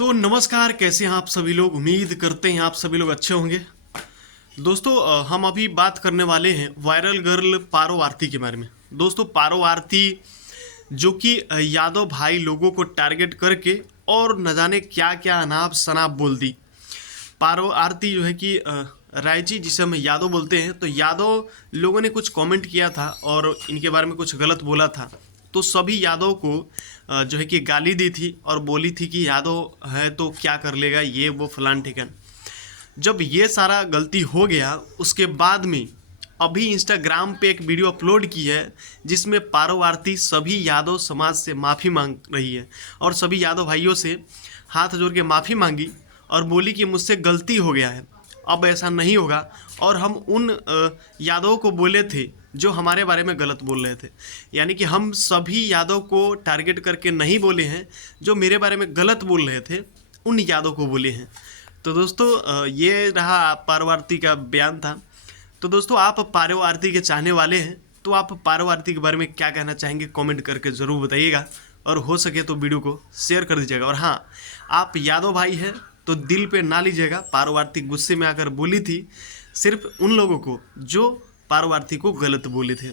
तो नमस्कार, कैसे हैं आप सभी लोग। उम्मीद करते हैं आप सभी लोग अच्छे होंगे। दोस्तों हम अभी बात करने वाले हैं वायरल गर्ल पारो आरती के बारे में। दोस्तों पारो आरती जो कि यादव भाई लोगों को टारगेट करके और न जाने क्या क्या अनाप शनाप बोल दी। पारो आरती जो है कि रायची, जिसे हम यादव बोलते हैं, तो यादव लोगों ने कुछ कमेंट किया था और इनके बारे में कुछ गलत बोला था। तो सभी यादव को जो है कि गाली दी थी और बोली थी कि यादव है तो क्या कर लेगा, ये वो फलान ठिकान। जब ये सारा गलती हो गया उसके बाद में अभी इंस्टाग्राम पे एक वीडियो अपलोड की है जिसमें पारो आरती सभी यादव समाज से माफ़ी मांग रही है और सभी यादव भाइयों से हाथ जोड़ के माफ़ी मांगी और बोली कि मुझसे गलती हो गया है, अब ऐसा नहीं होगा। और हम उन यादव को बोले थे जो हमारे बारे में गलत बोल रहे थे, यानी कि हम सभी यादव को टारगेट करके नहीं बोले हैं, जो मेरे बारे में गलत बोल रहे थे उन यादव को बोले हैं। तो दोस्तों ये रहा पारो आरती का बयान था। तो दोस्तों आप पारो आरती के चाहने वाले हैं तो आप पारो आरती के बारे में क्या कहना चाहेंगे कमेंट करके ज़रूर बताइएगा, और हो सके तो वीडियो को शेयर कर दीजिएगा। और हाँ, आप यादव भाई हैं तो दिल पे ना लीजिएगा, पारो आरती गुस्से में आकर बोली थी सिर्फ उन लोगों को जो पारो आरती को गलत बोले थे।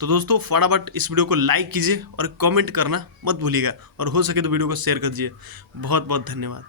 तो दोस्तों फटाफट इस वीडियो को लाइक कीजिए और कमेंट करना मत भूलिएगा, और हो सके तो वीडियो को शेयर कर दीजिए। बहुत बहुत धन्यवाद।